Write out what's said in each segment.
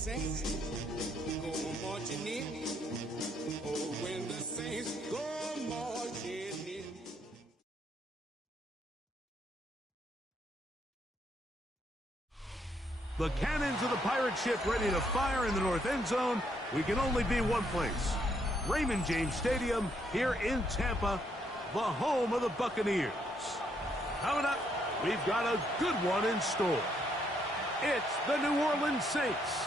Saints go marching in. Oh, when the Saints go marching in. The cannons of the pirate ship ready to fire in the north end zone. We can only be one place. Raymond James Stadium here in Tampa, the home of the Buccaneers. Coming up, we've got a good one in store. It's the New Orleans Saints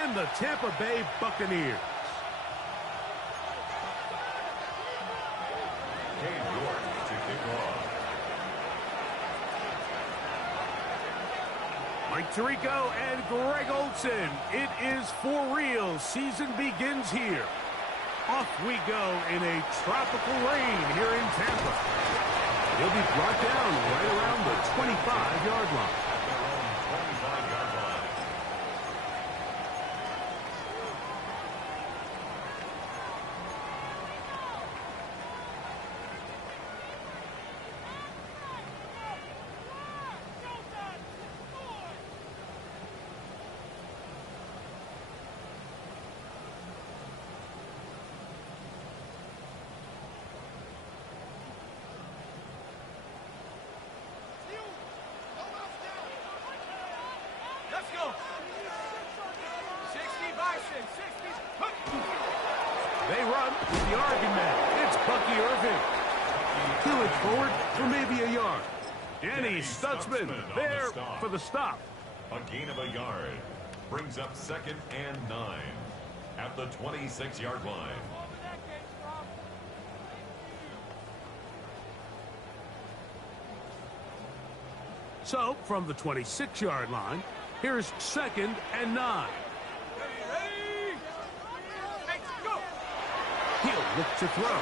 and the Tampa Bay Buccaneers. Mike Tirico and Greg Olsen. It is for real. Season begins here. Off we go in a tropical rain here in Tampa. He'll be brought down right around the 25-yard line. They run with the argument. It's Bucky Irving. Kill it forward for maybe a yard. Danny Stutzman there for the stop. A gain of a yard brings up 2nd and 9 at the 26-yard line. So, from the 26-yard line, here's 2nd and 9. He'll look to throw.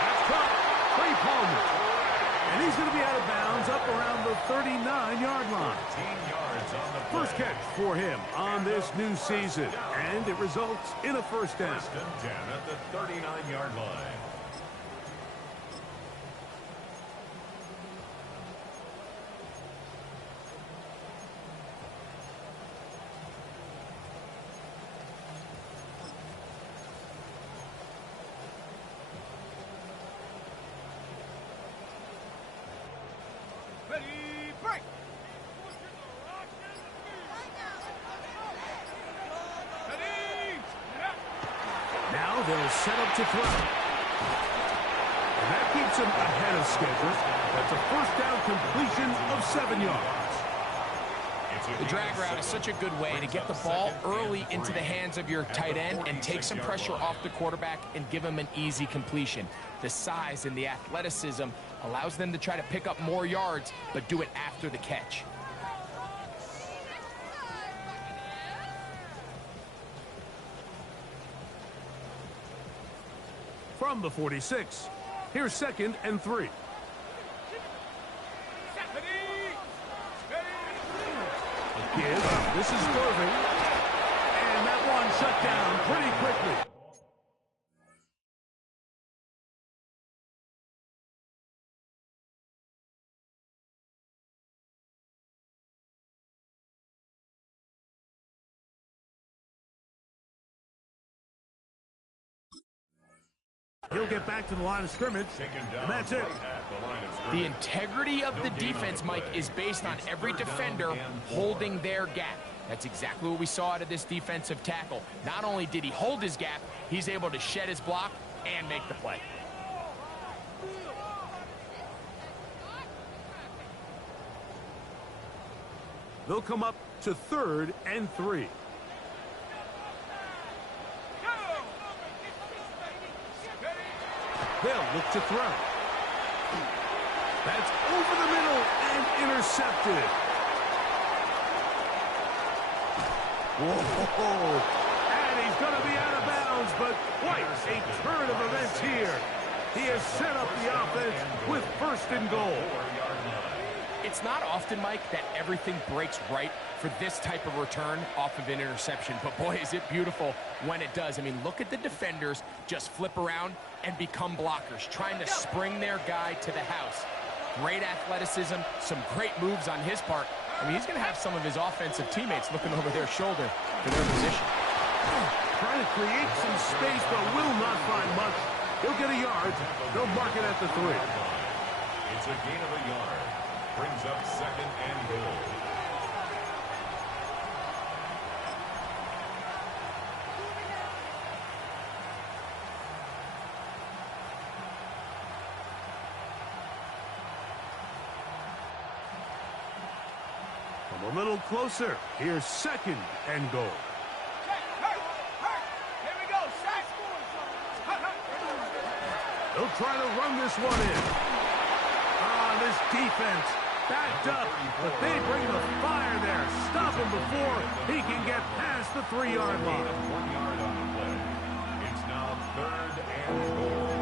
That's caught. Trey Palmer. And he's going to be out of bounds up around the 39-yard line. 14 yards on the play. First catch for him on this new season. And it results in a first down. 1st and 10 at the 39-yard line. Now they'll set up to throw. And that keeps him ahead of schedule. That's a first down completion of 7 yards. The drag route is such a good way to get the ball early into the hands of your tight end and take some pressure off the quarterback and give him an easy completion. The size and the athleticism allows them to try to pick up more yards, but do it after the catch. From the 46, here's 2nd and 3. A give. This is Irving. And that one shut down pretty quickly. He'll get back to the line of scrimmage, and that's it. The integrity of the defense, Mike, is based on every defender holding their gap. That's exactly what we saw out of this defensive tackle. Not only did he hold his gap, he's able to shed his block and make the play. They'll come up to 3rd and 3. They'll look to throw. That's over the middle and intercepted. Whoa. And he's going to be out of bounds, but quite a turn of events here. He has set up the offense with 1st and goal. It's not often, Mike, that everything breaks right for this type of return off of an interception. But, boy, is it beautiful when it does. I mean, look at the defenders just flip around and become blockers, trying to spring their guy to the house. Great athleticism, some great moves on his part, I mean, he's going to have some of his offensive teammates looking over their shoulder for their position. Trying to create some space, but will not find much. He'll get a yard. They'll mark it at the 3. It's a gain of a yard. Brings up 2nd and goal. Come a little closer. Here's 2nd and goal. They'll try to run this one in. This defense backed up, but they bring the fire there. Stop him before he can get past the 3-yard line. 1 yard on the play. It's now 3rd and goal.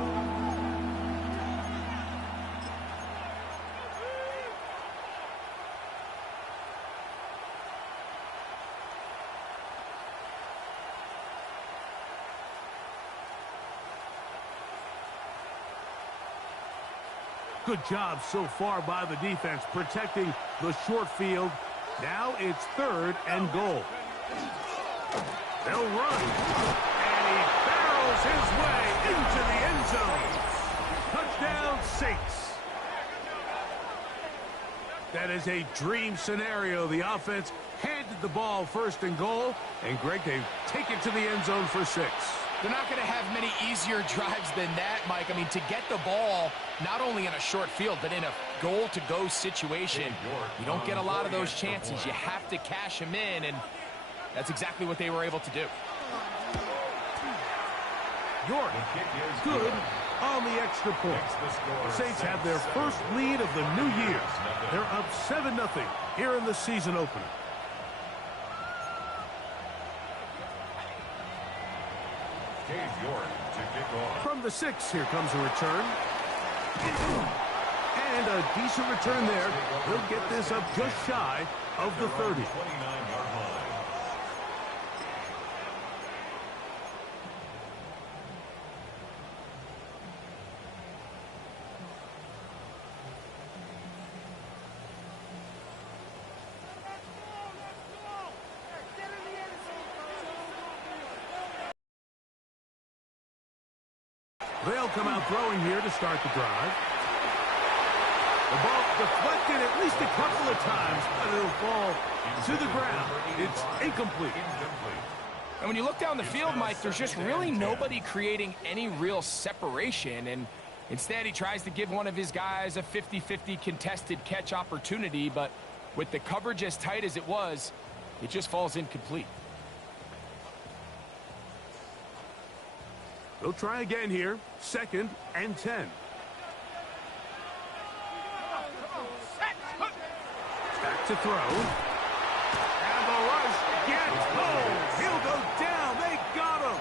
Good job so far by the defense protecting the short field. Now it's 3rd and goal. They'll run. And he barrels his way into the end zone. Touchdown, Saints. That is a dream scenario. The offense handed the ball 1st and goal. And Greg, they take it to the end zone for 6. They're not going to have many easier drives than that, Mike. I mean, to get the ball, not only in a short field, but in a goal-to-go situation, you don't get a lot of those chances. You have to cash them in, and that's exactly what they were able to do. York, good on the extra point. The Saints have their first lead of the new year. They're up 7-0 here in the season opener. From the 6, here comes a return. And a decent return there. He'll get this up just shy of the 30. They'll come out throwing here to start the drive. The ball deflected at least a couple of times, but it'll fall to the ground. It's incomplete. And when you look down the field, Mike, there's just really nobody creating any real separation. And instead, he tries to give one of his guys a 50-50 contested catch opportunity. But with the coverage as tight as it was, it just falls incomplete. They'll try again here. 2nd and 10. Back to throw. And the rush gets home. He'll go down. They got him.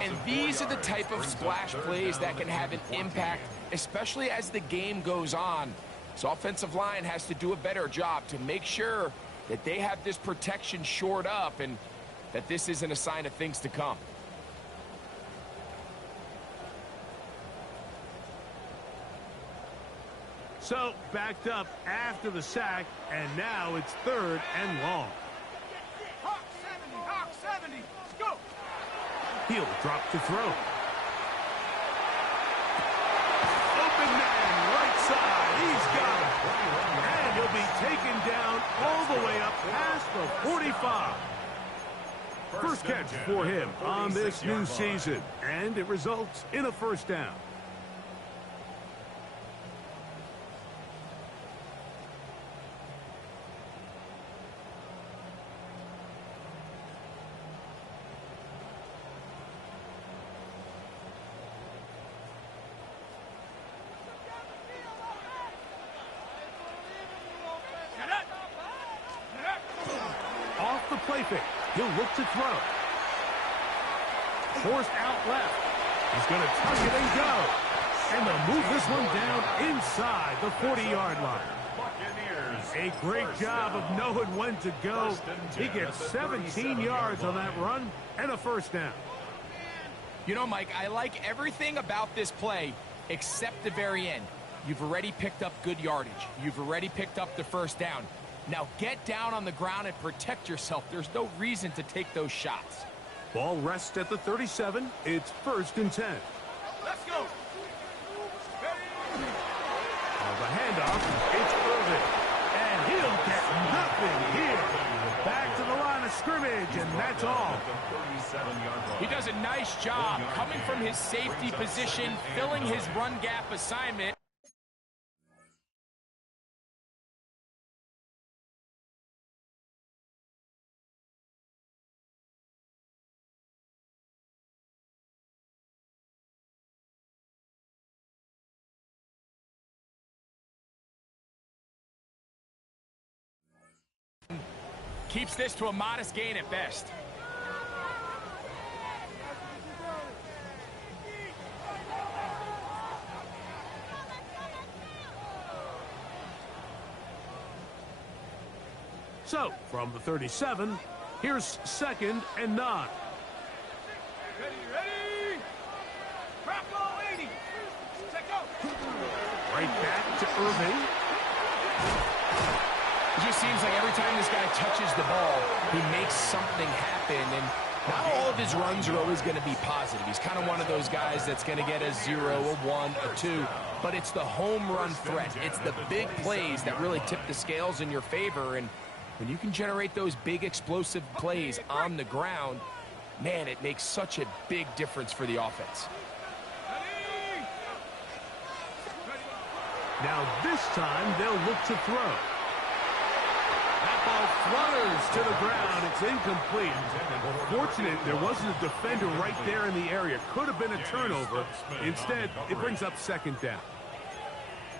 And these are the type of splash plays that can have an impact, especially as the game goes on. So offensive line has to do a better job to make sure that they have this protection shored up and that this isn't a sign of things to come. So, backed up after the sack, and now it's 3rd and long. Hawk 70, let's go. He'll drop to throw. Open man, right side, he's got him. And he'll be taken down all the way up past the 45. First catch for him on this new season, and it results in a 1st down. Off the play fake. He'll look to throw. Forced out left. He's going to tuck it and go. And they'll move this one down inside the 40-yard line. A great job of knowing when to go. He gets 17 yards on that run and a 1st down. You know, Mike, I like everything about this play except the very end. You've already picked up good yardage. You've already picked up the first down. Now get down on the ground and protect yourself. There's no reason to take those shots. Ball rests at the 37. It's 1st and 10. Let's go. The handoff, it's Irvin. And he'll get nothing here. Back to the line of scrimmage, and that's all. He does a nice job coming from his safety position, filling his run gap assignment. Keeps this to a modest gain at best. So, from the 37, here's 2nd and 9. Ready. Crack ball 80. Check out. Right back to Irving. It just seems like every time this guy touches the ball, he makes something happen, and not all of his runs are always going to be positive. He's kind of one of those guys that's going to get a 0, a 1, a 2, but it's the home run threat. It's the big plays that really tip the scales in your favor, and when you can generate those big explosive plays on the ground, man, it makes such a big difference for the offense. Now this time they'll look to throw. That ball flutters to the ground. It's incomplete. Fortunate there wasn't a defender right there in the area. Could have been a turnover. Instead, it brings up 2nd down.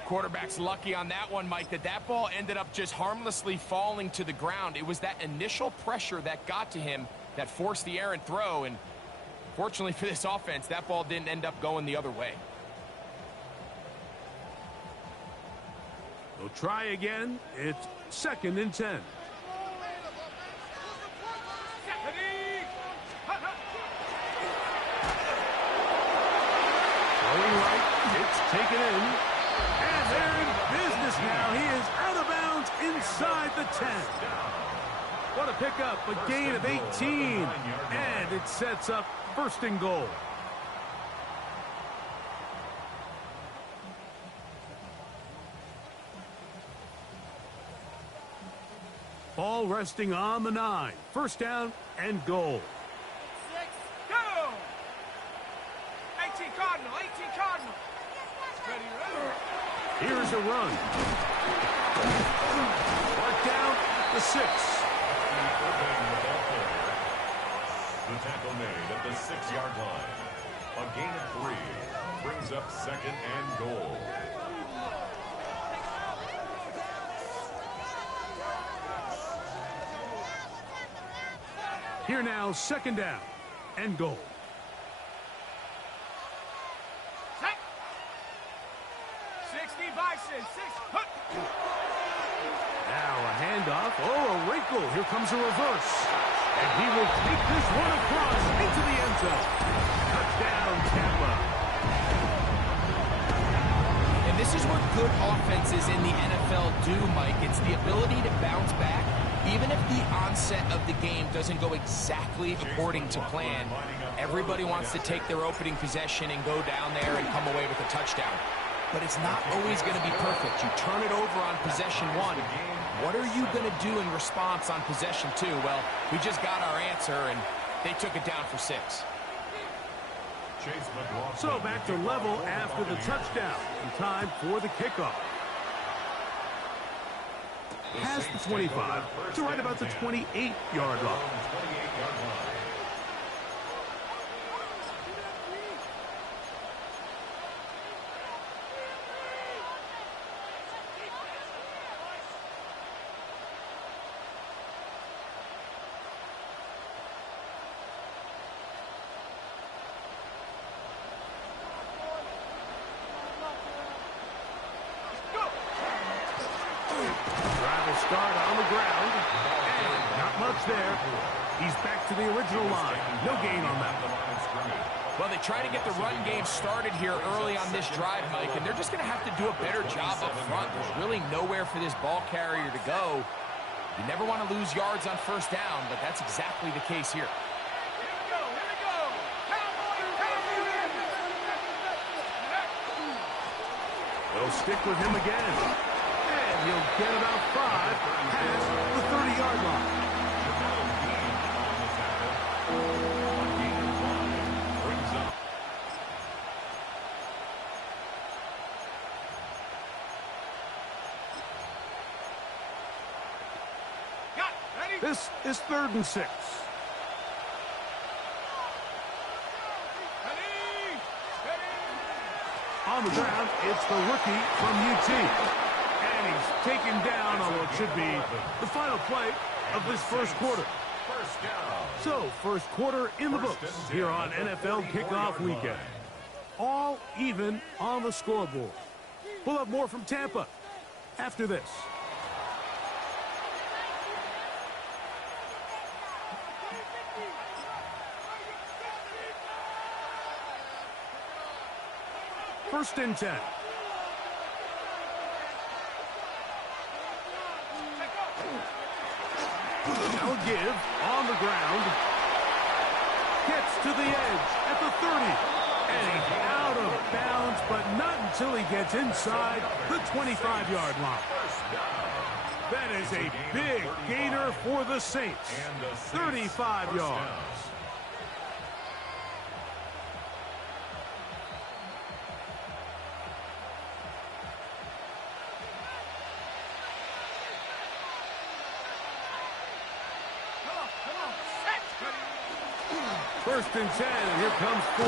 Quarterback's lucky on that one, Mike, that ball ended up just harmlessly falling to the ground. It was that initial pressure that got to him that forced the errant throw, and fortunately for this offense, that ball didn't end up going the other way. They'll try again. It's 2nd and 10. Going right, it's taken in. And they're in business now. He is out of bounds inside the 10. What a pickup, a gain of 18. And it sets up 1st and goal. Ball resting on the 9. 1st down and goal. 6, go. 18 Cardinal. Ready. Here's a run. Mark down the 6. The tackle made at the 6-yard line. A gain of 3 brings up 2nd and goal. Here now, 2nd down and goal. Set. 60 Bison. 6. Hut. Now a handoff. Oh, a wrinkle. Here comes a reverse. And he will take this one across into the end zone. Touchdown, Tampa. And this is what good offenses in the NFL do, Mike. It's the ability to bounce back, even if the onset of the game doesn't go exactly according to plan. Everybody wants to take their opening possession and go down there and come away with a touchdown. But it's not always going to be perfect. You turn it over on possession 1. What are you going to do in response on possession 2? Well, we just got our answer, and they took it down for 6. So back to level after the touchdown. And time for the kickoff. Past the 25 to right about the 28-yard line. Start on the ground, and not much there. He's back to the original line. No gain on that. Well, they try to get the run game started here early on this drive, Mike, and they're just going to have to do a better job up front. There's really nowhere for this ball carrier to go. You never want to lose yards on first down, but that's exactly the case here. They'll stick with him again. And he'll get about 5 past the 30-yard line. This is 3rd and 6. On the ground, it's the rookie from UT. And he's taken down on what should be the final play of this first quarter. So, first quarter in the books here on NFL Kickoff Weekend. All even on the scoreboard. We'll have more from Tampa after this. First and 10. Now a give on the ground. Gets to the edge at the 30. And he's out of bounds, but not until he gets inside the 25-yard line. That is a big gainer for the Saints. 35 yards. First and 10, and here comes 4.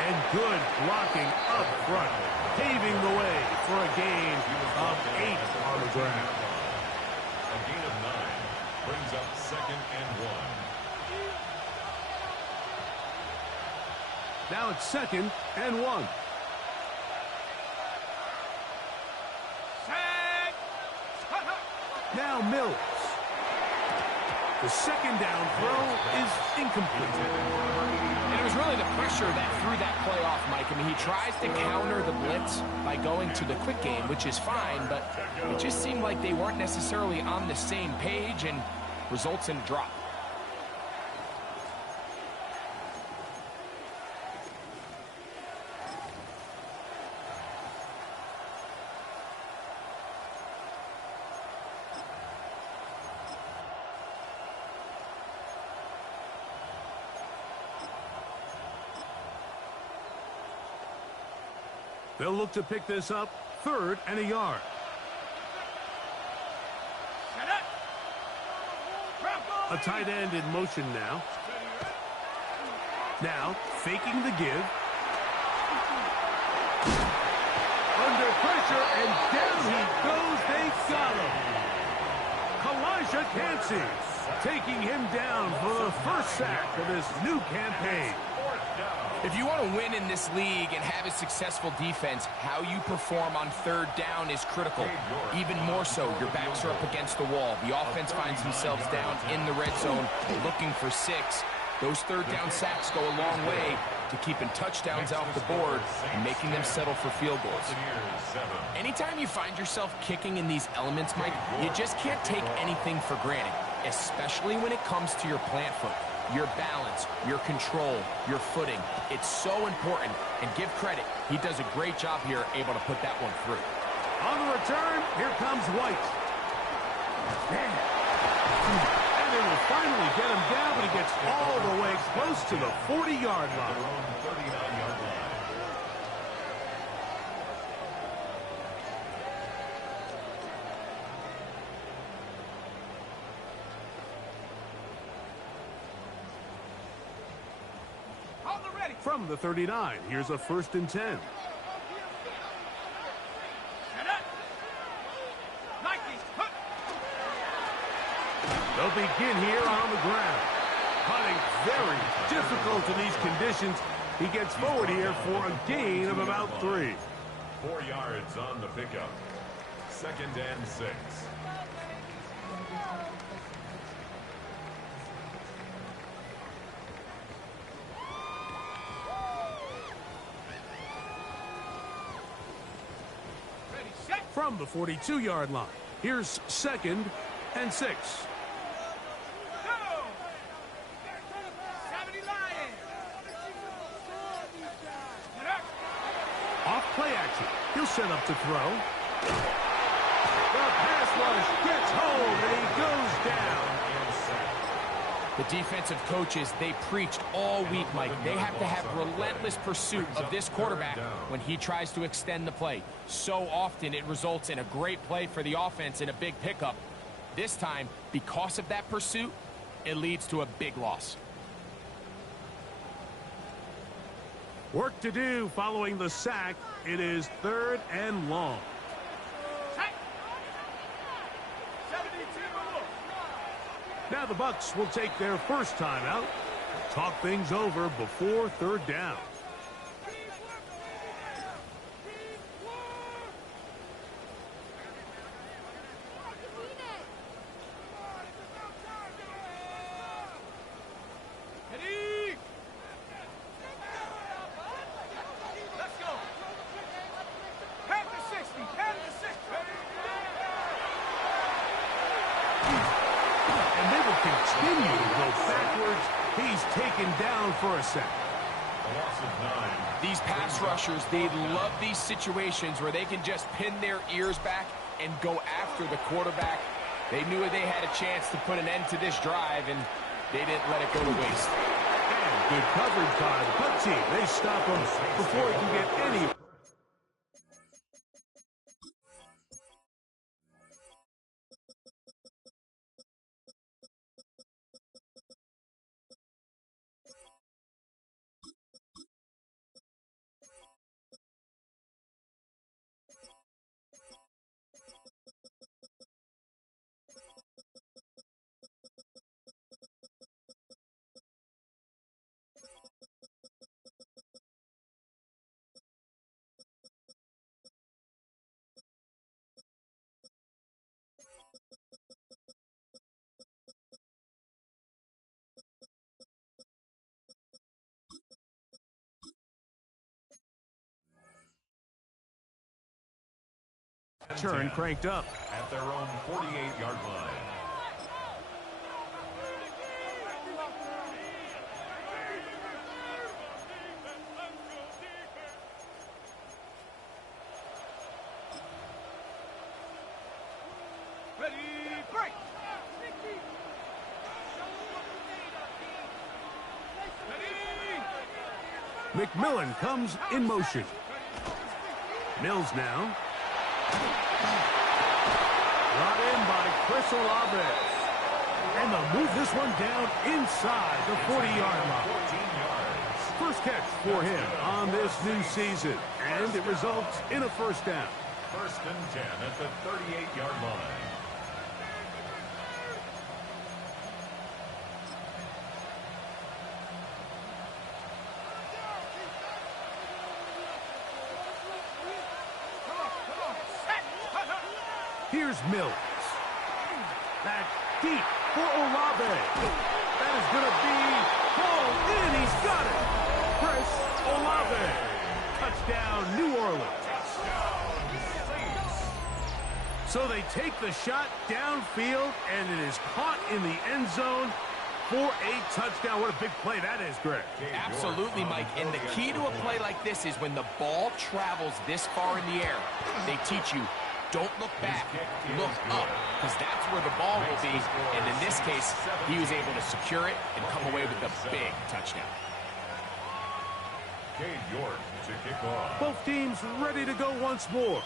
And good blocking up front, paving the way for a gain of 8 on the ground. A gain of 9 brings up 2nd and 1. Now it's 2nd and 1. Now Mills. The second down throw is incomplete. And it was really the pressure that threw that play off, Mike. I mean, he tries to counter the blitz by going to the quick game, which is fine, but it just seemed like they weren't necessarily on the same page and results in a drop. They'll look to pick this up, 3rd and a yard. A tight end in motion now. Now, faking the give. Under pressure, and down he goes. They got him. Kalijah Cansey taking him down for the first sack of this new campaign. If you want to win in this league and have a successful defense, how you perform on 3rd down is critical. Even more so, your backs are up against the wall. The offense finds themselves down in the red zone looking for 6. Those 3rd down sacks go a long way to keeping touchdowns off the board and making them settle for field goals. Anytime you find yourself kicking in these elements, Mike, you just can't take anything for granted, especially when it comes to your plant foot. Your balance, your control, your footing. It's so important, and give credit. He does a great job here, able to put that one through. On the return, here comes White. And they will finally get him down, but he gets all the way close to the 40-yard line. 39-yard line. From the 39, here's a 1st and 10. They'll begin here on the ground. Hunting very difficult in these conditions. He gets forward here for a gain of about 3. 4 yards on the pickup. 2nd and 6. from the 42-yard line. Here's 2nd and 6. Off play action. He'll set up to throw. The pass rush gets home, and he goes down. The defensive coaches, they preached all week, Mike. They have to have relentless pursuit of this quarterback when he tries to extend the play. So often it results in a great play for the offense and a big pickup. This time, because of that pursuit, it leads to a big loss. Work to do following the sack. It is 3rd and long. Now the Bucs will take their first time out. Talk things over before 3rd down. Continue to go backwards. He's taken down for a sack. These pass rushers, they love these situations where they can just pin their ears back and go after the quarterback. They knew they had a chance to put an end to this drive, and they didn't let it go to waste. And good coverage by the punt team. They stop him before he can get any. Turn cranked up at their own 48-yard line. Ready, break. McMillan comes in motion. Mills now. Brought in by Chris Olave. And they'll move this one down inside the 40-yard line. First catch for him on this new season. And it results in a first down. 1st and 10 at the 38-yard line. Here's Mills. Back deep for Olave. That is going to be hauled in. He's got it. Chris Olave. Touchdown, New Orleans. So they take the shot downfield, and it is caught in the end zone for a touchdown. What a big play that is, Greg. Absolutely, Mike. And the key to a play like this is when the ball travels this far in the air, they teach you, don't look back, look up, because that's where the ball will be. And in this case, he was able to secure it and come away with a big touchdown. York to kick off. Both teams ready to go once more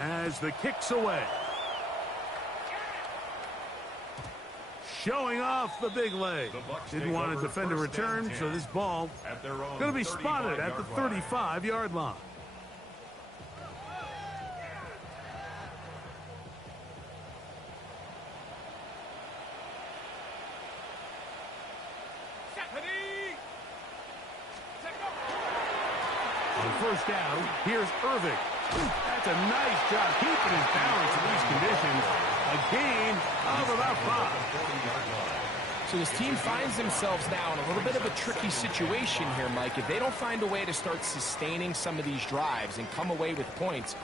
as the kick's away. Showing off the big leg. Didn't want to defend a return, so this ball going to be spotted at the 35-yard line. On first down, here's Irving. That's a nice job keeping his balance in these conditions. A gain of about 5. So this team finds themselves now in a little bit of a tricky situation here, Mike. If they don't find a way to start sustaining some of these drives and come away with points,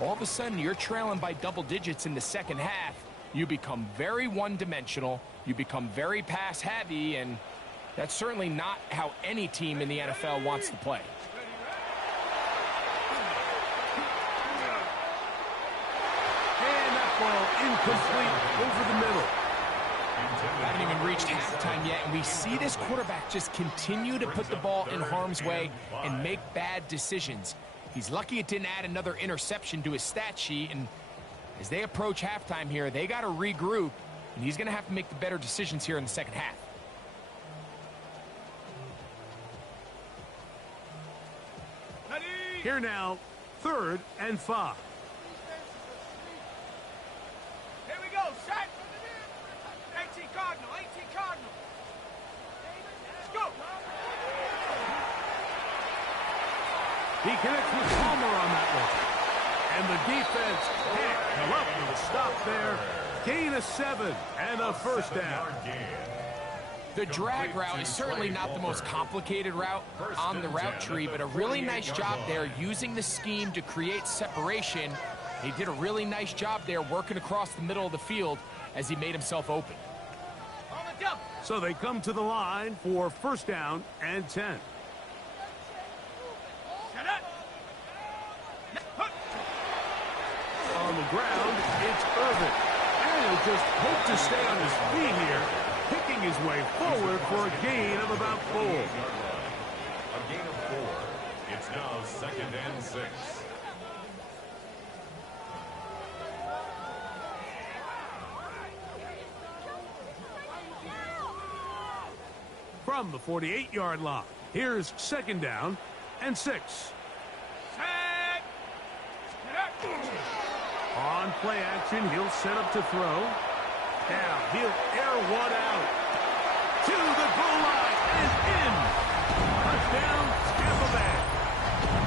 all of a sudden you're trailing by double digits in the second half. You become very one-dimensional, you become very pass-heavy, and that's certainly not how any team in the NFL wants to play. And that ball incomplete over the middle. Haven't even reached halftime yet, and we see this quarterback just continue to put the ball in harm's way and make bad decisions. He's lucky it didn't add another interception to his stat sheet, and as they approach halftime here, they got to regroup, and he's going to have to make the better decisions here in the second half. Here now, 3rd and 5. Here we go, set. 18 Cardinal, 18 Cardinal. Let's go. He connects with Palmer on that one. And the defense can't come up with a stop there. Gain of 7 and a first down. The drag route is certainly not the most complicated route on the route tree, but a really nice job there using the scheme to create separation. He did a really nice job there working across the middle of the field as he made himself open. So they come to the line for first down and 10. On the ground, it's Irvin. And he'll just hope to stay on his feet here, picking his way forward for a gain of about 4. A gain of 4. It's now 2nd and 6. From the 48-yard line, here's 2nd down and 6. On play action, he'll set up to throw. Now he'll air one out to the goal line and in. Touchdown, Tampa Bay.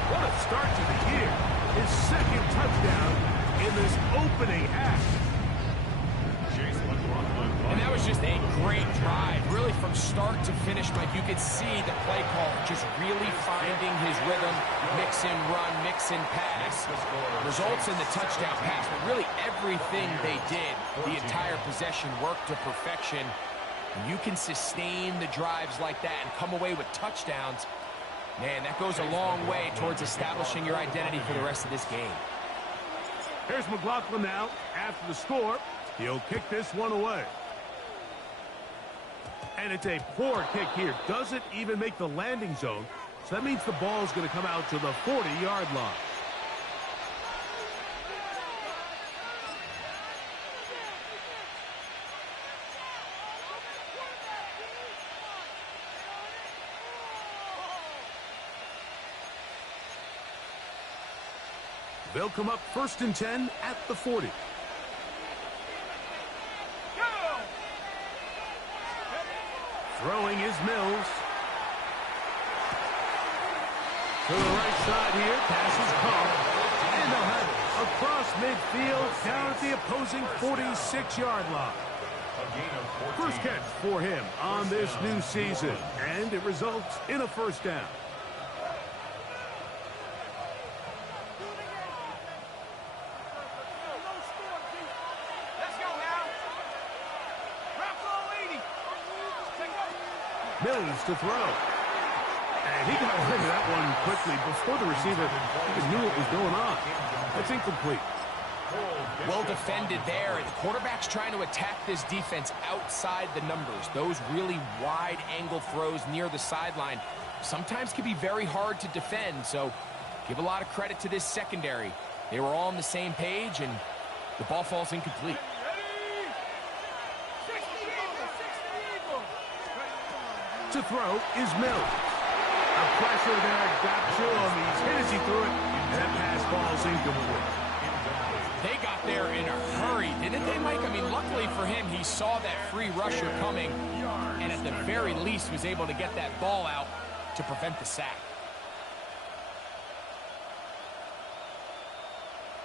What a start to the year. His 2nd touchdown in this opening half. And that was just a great drive, really from start to finish. But you could see the play call just really finding his rhythm, mix and run, mix and pass. Results in the touchdown pass, but really everything they did, the entire possession worked to perfection. And you can sustain the drives like that and come away with touchdowns. Man, that goes a long way towards establishing your identity for the rest of this game. Here's McLaughlin now after the score. He'll kick this one away. And it's a poor kick here. Doesn't even make the landing zone. So that means the ball is going to come out to the 40-yard line. They'll come up 1st and 10 at the 40. Throwing is Mills. To the right side here, passes caught. And they'll have it across midfield down at the opposing 46-yard line. First catch for him on this new season, and it results in a first down. Mills to throw. And he got rid of that one quickly before the receiver even knew what was going on. That's incomplete. Well defended there. The quarterback's trying to attack this defense outside the numbers. Those really wide angle throws near the sideline sometimes can be very hard to defend. So give a lot of credit to this secondary. They were all on the same page, and the ball falls incomplete. To throw is Mills. A pressure there got to him. He's hit as he threw it, and that pass ball's incomplete. They got there in a hurry, didn't they, Mike? I mean, luckily for him, he saw that free rusher coming, and at the very least was able to get that ball out to prevent the sack.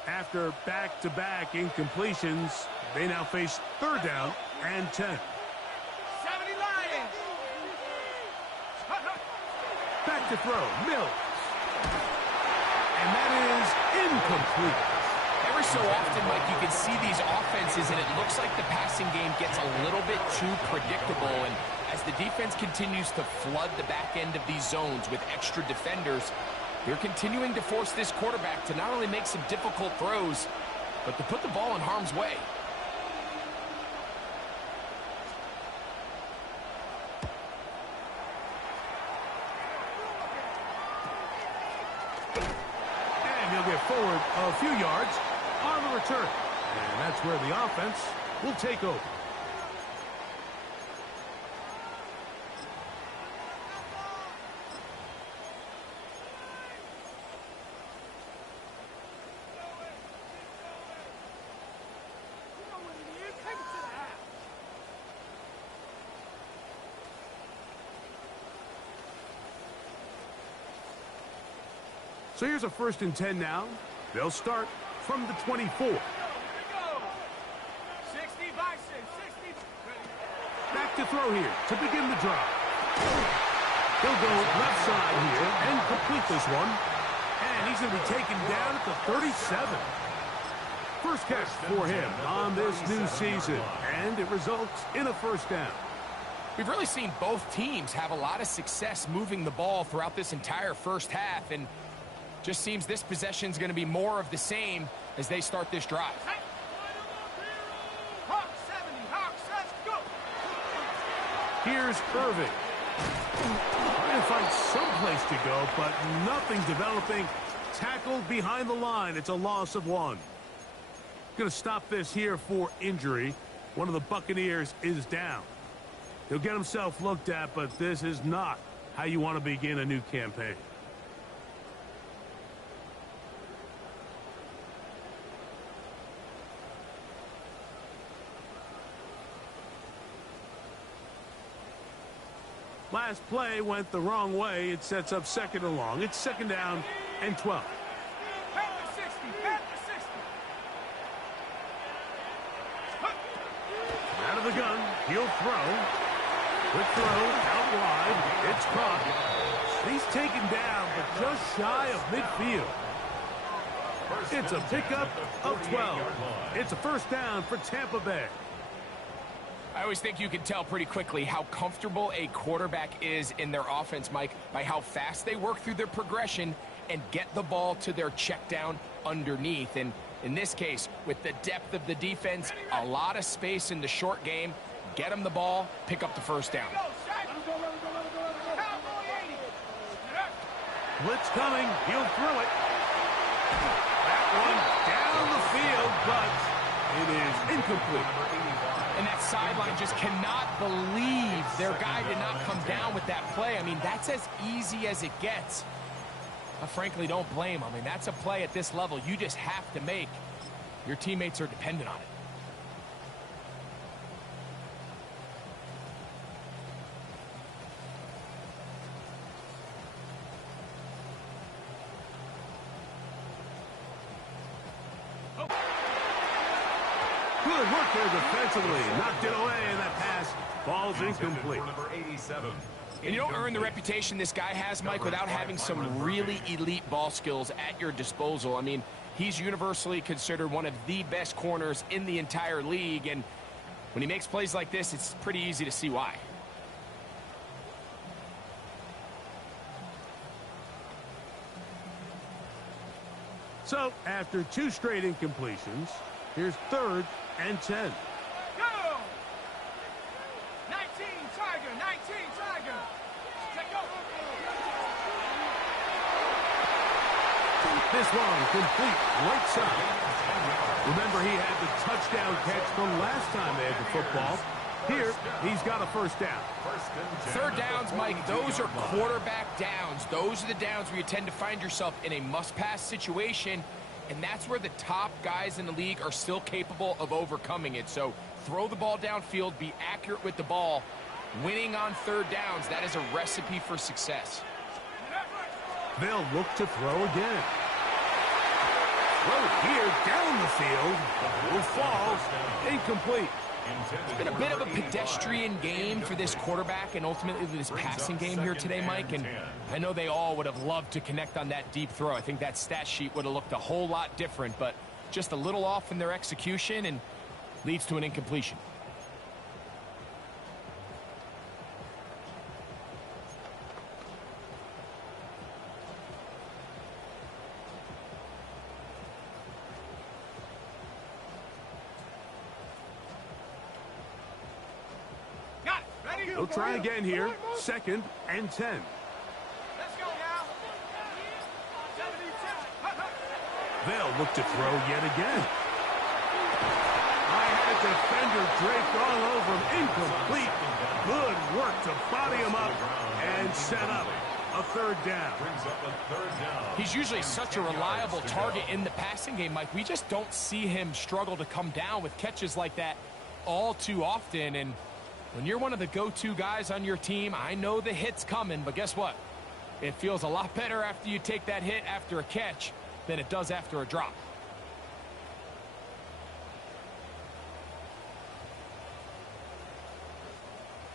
After back-to-back incompletions, they now face 3rd down and 10. Back to throw, Mills. And that is incomplete. Every so often, Mike, you can see these offenses, and it looks like the passing game gets a little bit too predictable. And as the defense continues to flood the back end of these zones with extra defenders, they're continuing to force this quarterback to not only make some difficult throws, but to put the ball in harm's way. He'll get forward a few yards on the return. And that's where the offense will take over. So here's a 1st and 10 now. They'll start from the 24. 60 Bison, 60. Back to throw here to begin the drive. He'll go left side here and complete this one. And he's going to be taken down at the 37. First catch for him on this new season. And it results in a 1st down. We've really seen both teams have a lot of success moving the ball throughout this entire first half. And just seems this possession is going to be more of the same as they start this drive. Hawk 70, Hawk, let's go. Here's Irving. Trying to find someplace to go, but nothing developing. Tackled behind the line. It's a loss of 1. Going to stop this here for injury. One of the Buccaneers is down. He'll get himself looked at, but this is not how you want to begin a new campaign. Last play went the wrong way. It sets up 2nd and long. It's 2nd down and 12. Pat the 60, pat the 60. Out of the gun, he'll throw. Quick throw, out wide. It's caught. He's taken down, but just shy of midfield. It's a pickup of 12. It's a 1st down for Tampa Bay. I always think you can tell pretty quickly how comfortable a quarterback is in their offense, Mike, by how fast they work through their progression and get the ball to their check down underneath. And in this case, with the depth of the defense, a lot of space in the short game, get them the ball, pick up the 1st down. Blitz coming. He'll throw it. That one down the field, but it is incomplete. And that sideline just cannot believe their guy did not come down with that play. I mean, that's as easy as it gets. I frankly don't blame him. I mean, that's a play at this level you just have to make. Your teammates are dependent on it. Good work there defensively. Knocked it away, and that pass falls incomplete. And you don't earn the reputation this guy has, Mike, without having some really elite ball skills at your disposal. I mean, he's universally considered one of the best corners in the entire league, and when he makes plays like this, it's pretty easy to see why. So, after 2 straight incompletions, here's 3rd and 10. Go! 19, Tiger, 19, Tiger. Take go. This one complete right side. Remember, he had the touchdown catch from last time they had the football. Here, he's got a 1st down. 3rd downs, Mike, those are quarterback downs. Those are the downs where you tend to find yourself in a must-pass situation, and that's where the top guys in the league are still capable of overcoming it. So throw the ball downfield, be accurate with the ball. Winning on 3rd downs, that is a recipe for success. They'll look to throw again. Throw here down the field. Will fall. Incomplete. It's been a bit of a pedestrian game for this quarterback and ultimately this passing game here today, Mike. And I know they all would have loved to connect on that deep throw. I think that stat sheet would have looked a whole lot different, but just a little off in their execution and leads to an incompletion. They'll try again here. 2nd and 10. Let's go now. 70-10. They'll look to throw yet again. I had a defender draped all over him. Incomplete. Good work to body him up and set up a 3rd down. He's usually such a reliable target in the passing game, Mike. We just don't see him struggle to come down with catches like that all too often. And when you're one of the go-to guys on your team, I know the hit's coming, but guess what? It feels a lot better after you take that hit after a catch than it does after a drop.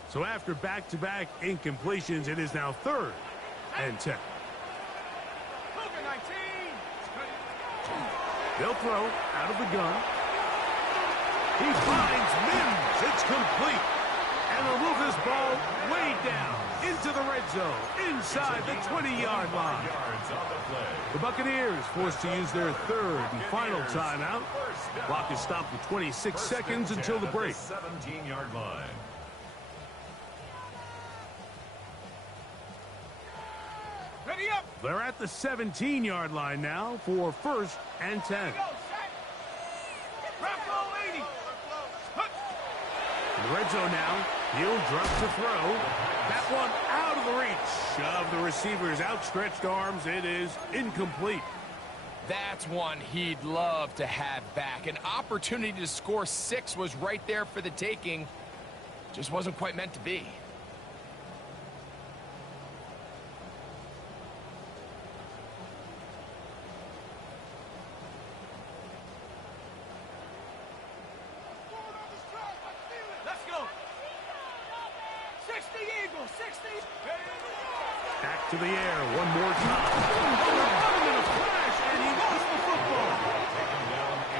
So after back-to-back incompletions, it is now 3rd and 10. Cougar 19. They'll throw out of the gun. He finds Mims. It's complete. And they'll move this ball way down into the red zone, inside the 20-yard line. The Buccaneers forced to use their 3rd and final timeout. Clock is stopped at 26 seconds until the break. 17-yard line. Ready up. They're at the 17-yard line now for 1st and 10. Bravo 80. In the red zone now, he'll drop to throw. That one out of the reach of the receiver's outstretched arms. It is incomplete. That's one he'd love to have back. An opportunity to score 6 was right there for the taking. Just wasn't quite meant to be. Let's go. 60 Eagles. 60. Back to the air one more time. Oh, in a flash, and he lost the football.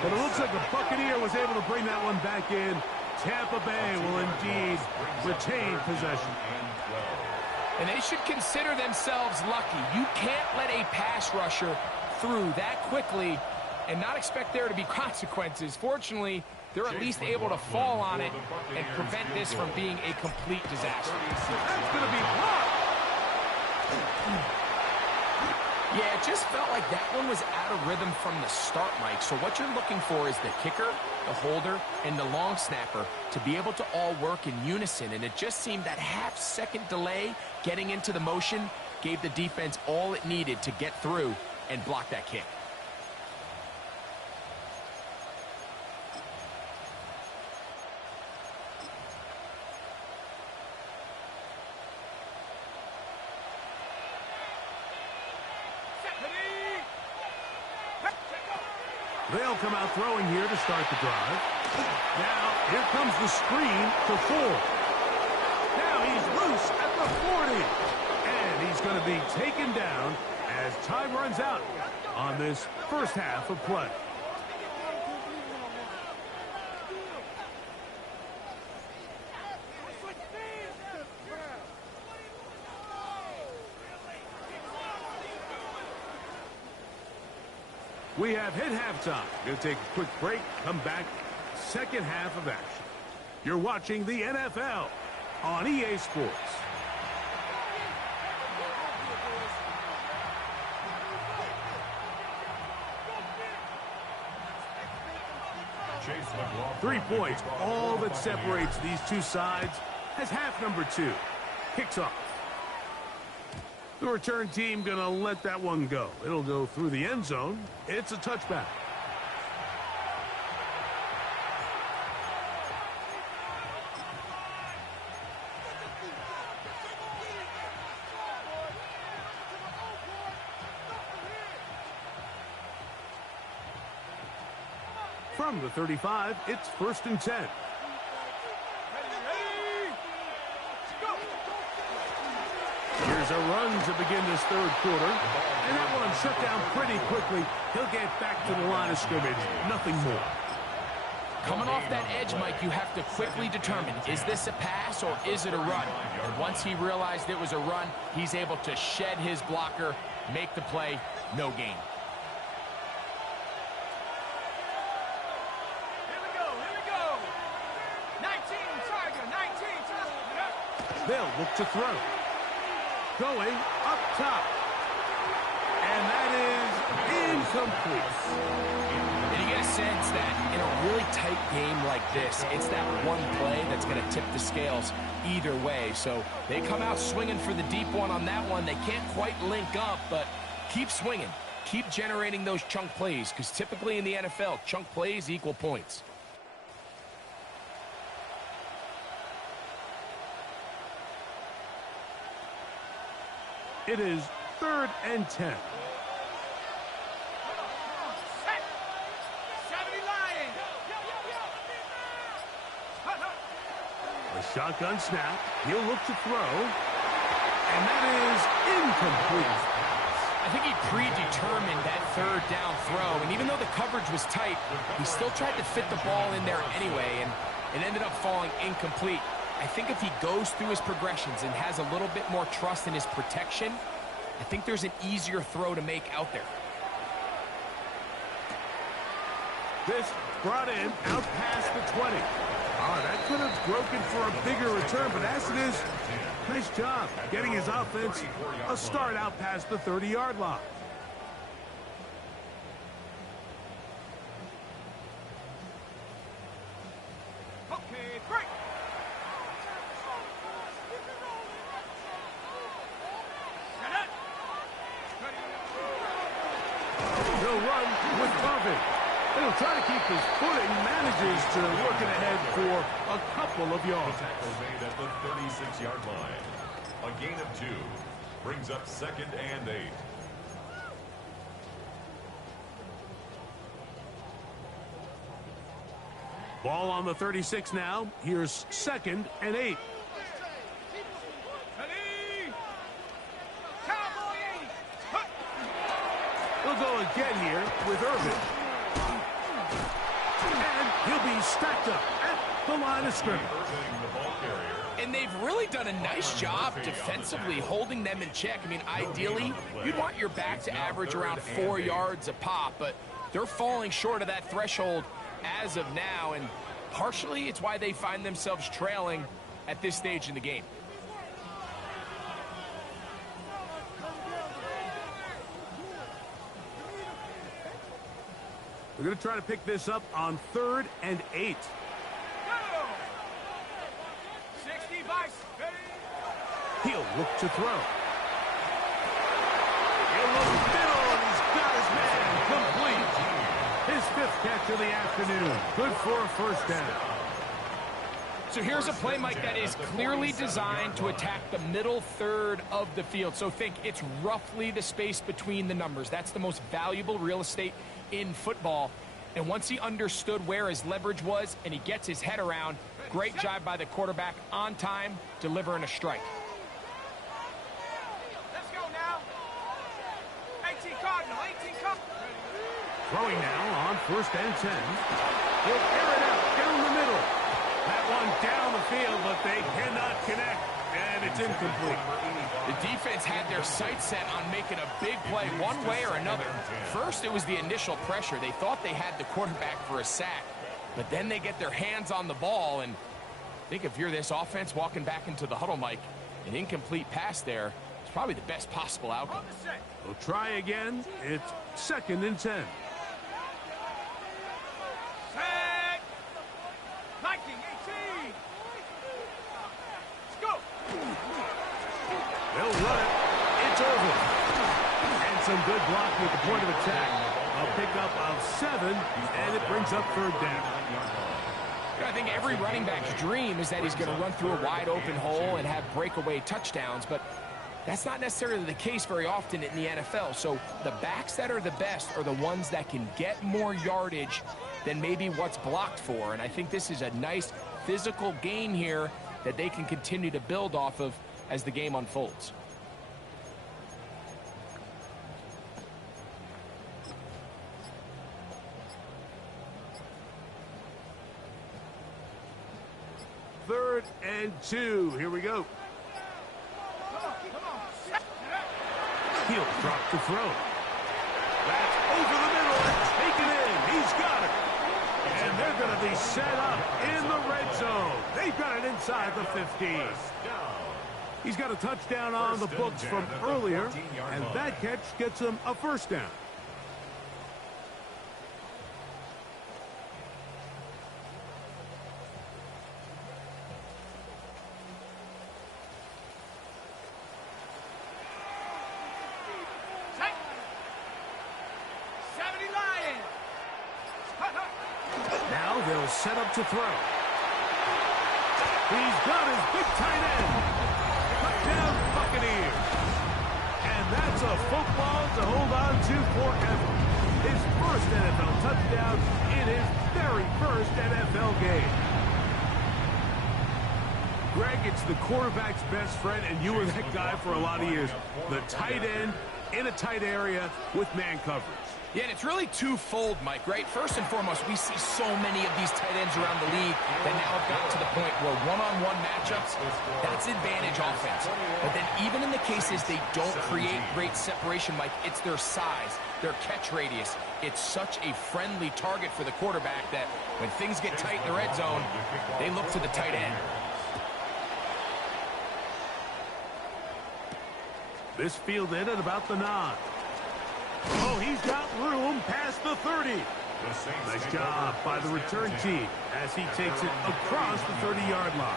But it looks like the Buccaneer was able to bring that one back in. Tampa Bay will indeed retain possession. And they should consider themselves lucky. You can't let a pass rusher through that quickly and not expect there to be consequences. Fortunately, they're at least able to fall on it and prevent this from being a complete disaster. That's going to be blocked. Yeah, it just felt like that one was out of rhythm from the start, Mike. So what you're looking for is the kicker, the holder, and the long snapper to be able to all work in unison. And it just seemed that half-second delay getting into the motion gave the defense all it needed to get through and block that kick. They'll come out throwing here to start the drive. Now, here comes the screen to 4. Now he's loose at the 40. And he's going to be taken down as time runs out on this first half of play. We have hit halftime. Going to take a quick break, come back, second half of action. You're watching the NFL on EA Sports. Chase McLaughlin. 3 points, all that separates these two sides as half number 2 kicks off. The return team going to let that one go. It'll go through the end zone. It's a touchback. From the 35, it's 1st and 10. Here's a run to begin this third quarter. And that one shut down pretty quickly. He'll get back to the line of scrimmage. Nothing more. Coming off that edge, Mike, you have to quickly determine, is this a pass or is it a run? And once he realized it was a run, he's able to shed his blocker, make the play, no gain. Here we go. 19, Tiger, 19. They'll look to throw. Going up top. And that is incomplete. And you get a sense that in a really tight game like this, it's that one play that's going to tip the scales either way. So they come out swinging for the deep one on that one. They can't quite link up, but keep swinging. Keep generating those chunk plays, because typically in the NFL, chunk plays equal points. It is 3rd and 10. Set. 70 Lions. A shotgun snap. He'll look to throw. And that is incomplete. I think he predetermined that third down throw, and even though the coverage was tight, he still tried to fit the ball in there anyway, and it ended up falling incomplete. I think if he goes through his progressions and has a little bit more trust in his protection, I think there's an easier throw to make out there. This brought in out past the 20. Oh, that could have broken for a bigger return, but as it is, nice job getting his offense a start out past the 30-yard line. Okay, break. Set it. He'll run with Irvin. He'll try to keep his footing, manages to work it ahead for a couple of yards. Tackle made at the 36-yard line. A gain of 2 brings up 2nd and 8. Ball on the 36 now. Here's 2nd and 8. Ready. Cowboy 8. He'll go again here with Irvin. And he'll be stacked up at the line of scrimmage. Irving, the ball carrier. And they've really done a nice job defensively holding them in check. I mean, ideally, you'd want your back to average around 4 yards a pop, but they're falling short of that threshold as of now, and partially it's why they find themselves trailing at this stage in the game. We're going to try to pick this up on 3rd and 8. Go. 60 Vice. Ready. He'll look to throw. He'll look middle, and he's got his man complete. His 5th catch of the afternoon. Good for a first down. So here's a play, Mike, that is clearly designed to attack the middle third of the field. So think it's roughly the space between the numbers. That's the most valuable real estate in football. And once he understood where his leverage was and he gets his head around, great job by the quarterback on time, delivering a strike. Let's go now. 18 Cardinal. 18 Cardinal. Throwing now on 1st and 10. He'll air it out down the middle. That one down the field, but they cannot connect, and it's incomplete. The defense had their sights set on making a big play one way or another. First, it was the initial pressure. They thought they had the quarterback for a sack, but then they get their hands on the ball, and I think if you're this offense walking back into the huddle, Mike, an incomplete pass there is probably the best possible outcome. On the set. We'll try again. It's 2nd and 10. Set. 19, 18. Let's go. They'll run it. It's over. And some good blocking at the point of attack. A pickup of 7, and it brings up 3rd down. I think every running back's dream is that he's going to run through a wide open hole and have breakaway touchdowns, but that's not necessarily the case very often in the NFL. So the backs that are the best are the ones that can get more yardage than maybe what's blocked for. And I think this is a nice physical gain here that they can continue to build off of as the game unfolds. 3rd and 2. Here we go. He'll drop to throw. That's over the middle and taken in. He's got it. And they're going to be set up in the red zone. They've got it inside the 15. He's got a touchdown on the books from earlier, and that catch gets him a first down. Now they'll set up to throw. He's got his big tight end. Touchdown Buccaneers. And that's a football to hold on to forever. His first NFL touchdown in his very first NFL game. Greg, it's the quarterback's best friend, and you were that guy for a lot of years. The tight end in a tight area with man coverage. Yeah, and it's really twofold, Mike, right? First and foremost, we see so many of these tight ends around the league that now have gotten to the point where one-on-one matchups, that's advantage offense. But then even in the cases they don't create great separation, Mike, it's their size, their catch radius. It's such a friendly target for the quarterback that when things get tight in the red zone, they look to the tight end. This fielded at about the 9. Oh, he's got room past the 30. Nice job by the return team as he takes it across the 30-yard line.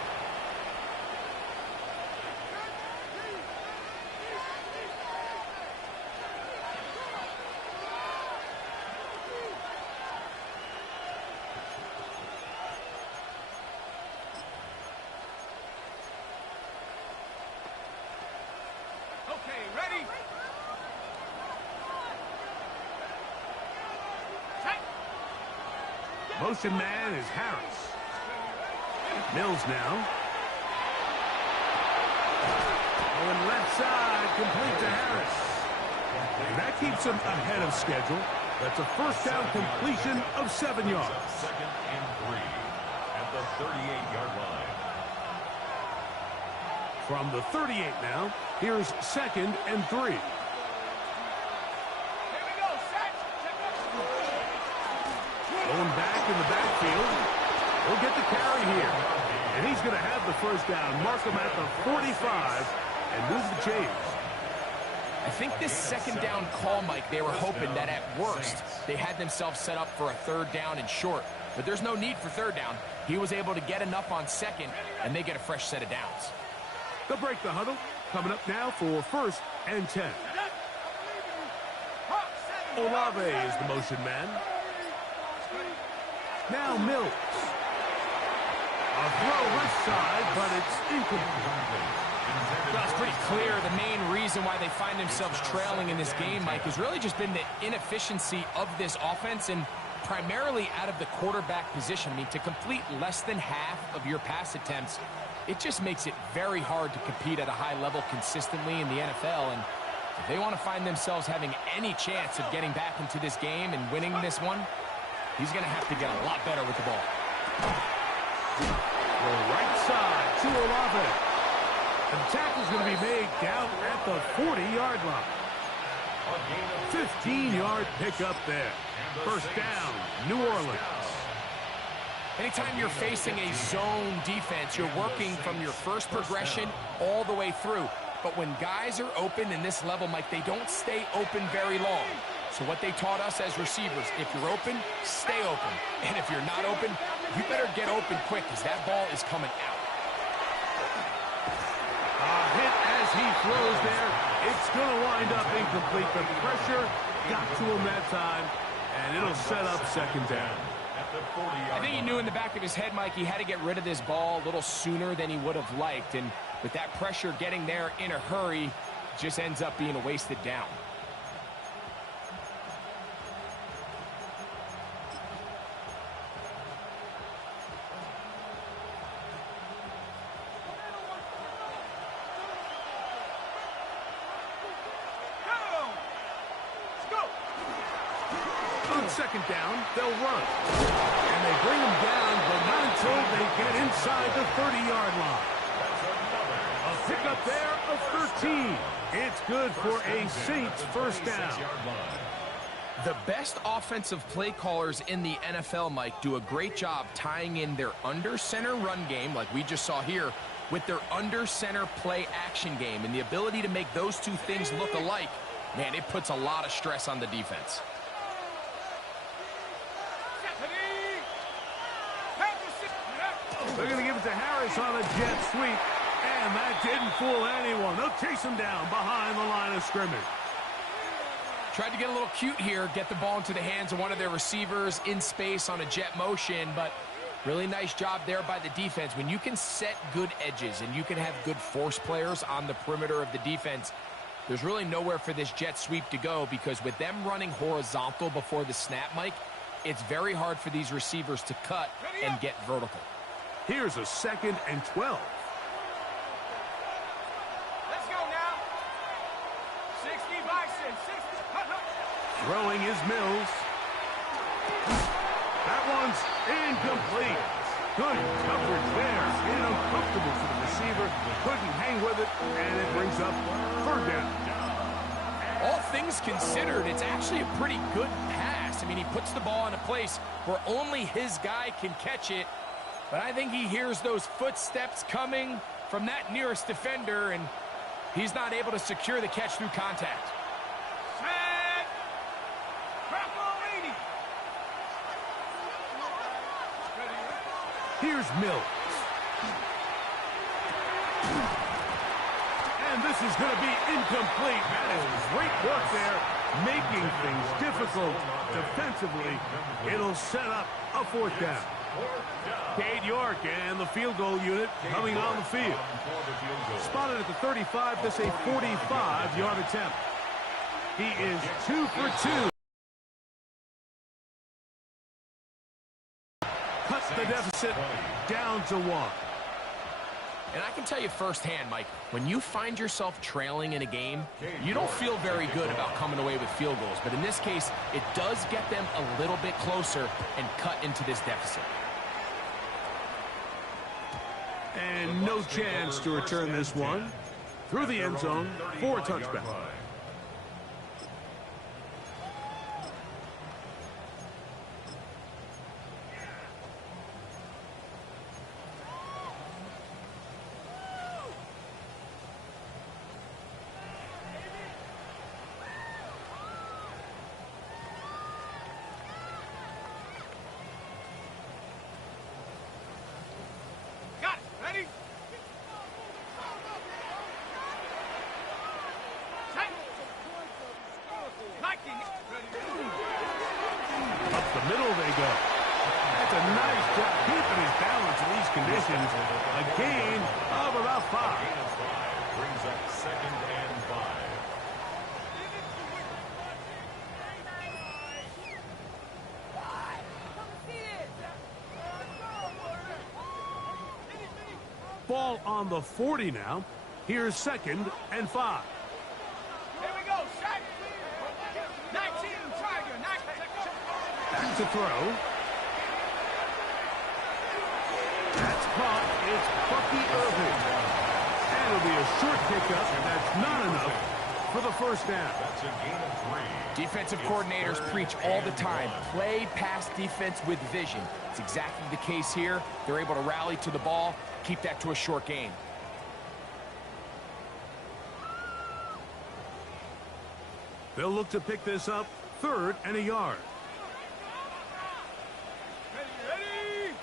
Okay, ready? Motion man is Harris. Mills now. Going left side, complete to Harris. And that keeps him ahead of schedule. That's a first down completion of 7 yards. Second and 3 at the 38-yard line. From the 38 now, here's 2nd and 3. Going back in the backfield. He'll get the carry here. And he's going to have the first down. Mark him at the 45 and move the chains. I think this second down call, Mike, they were hoping that at worst they had themselves set up for a 3rd down and short. But there's no need for 3rd down. He was able to get enough on 2nd, and they get a fresh set of downs. They'll break the huddle. Coming up now for 1st and 10. Olave is the motion man. Now Mills. A throw left side, but it's incomplete. Well, it's pretty clear the main reason why they find themselves trailing in this game, Mike, has really just been the inefficiency of this offense and primarily out of the quarterback position. I mean, to complete less than half of your pass attempts, it just makes it very hard to compete at a high level consistently in the NFL. And if they want to find themselves having any chance of getting back into this game and winning this one, he's going to have to get a lot better with the ball. The right side to Olave. The tackle's going to be made down at the 40-yard line. 15-yard pickup there. First down, New Orleans. Anytime you're facing a zone defense, you're working from your first progression all the way through. But when guys are open in this level, Mike, they don't stay open very long. So what they taught us as receivers, if you're open, stay open. And if you're not open, you better get open quick because that ball is coming out. A hit as he throws there. It's going to wind up incomplete. The pressure got to him that time, and it'll set up 2nd down. I think he knew in the back of his head, Mike, he had to get rid of this ball a little sooner than he would have liked. And with that pressure getting there in a hurry, just ends up being a wasted down. On 2nd down, they'll run. And they bring him down, but not until they get inside the 30-yard line. A pickup there of 13. It's good for a Saints first down. The best offensive play callers in the NFL, Mike, do a great job tying in their under-center run game, like we just saw here, with their under-center play action game. And the ability to make those two things look alike, man, it puts a lot of stress on the defense. They're going to give it to Harris on a jet sweep. And that didn't fool anyone. They'll chase him down behind the line of scrimmage. Tried to get a little cute here, get the ball into the hands of one of their receivers in space on a jet motion, but really nice job there by the defense. When you can set good edges and you can have good force players on the perimeter of the defense, there's really nowhere for this jet sweep to go, because with them running horizontal before the snap, Mike, it's very hard for these receivers to cut and get vertical. Here's a 2nd and 12. Let's go now. 60 by 6. Throwing is Mills. That one's incomplete. Good coverage there. And uncomfortable for the receiver. Couldn't hang with it, and it brings up 3rd down. All things considered, it's actually a pretty good pass. I mean, he puts the ball in a place where only his guy can catch it. But I think he hears those footsteps coming from that nearest defender, and he's not able to secure the catch through contact. Set. Crackle 80. Here's Mills. And this is going to be incomplete. That is great work there, making things difficult defensively. It'll set up a 4th down. Cade York and the field goal unit coming on the field. Spotted at the 35, this a 45-yard attempt. He is 2 for 2. Cuts the deficit down to 1. And I can tell you firsthand, Mike, when you find yourself trailing in a game, you don't feel very good about coming away with field goals. But in this case, it does get them a little bit closer and cut into this deficit. And no chance to return this one through the end zone for a touchback. Got it. Ready? Set. Liking it. Up the middle they go. That's a nice job keeping his balance in these conditions. A gain of about 5. Gain of 5 brings up 2nd and 5. Ball on the 40 now. Here's 2nd and 5. Here we go. Set. 19. Tiger. 19. Back to throw. That's caught. It's Bucky Irving. And it'll be a short pickup, and that's not enough for the first down. That's a gain of 3. Defensive coordinators preach all the time, play pass defense with vision. It's exactly the case here. They're able to rally to the ball, keep that to a short gain. They'll look to pick this up 3rd and a yard. Ready.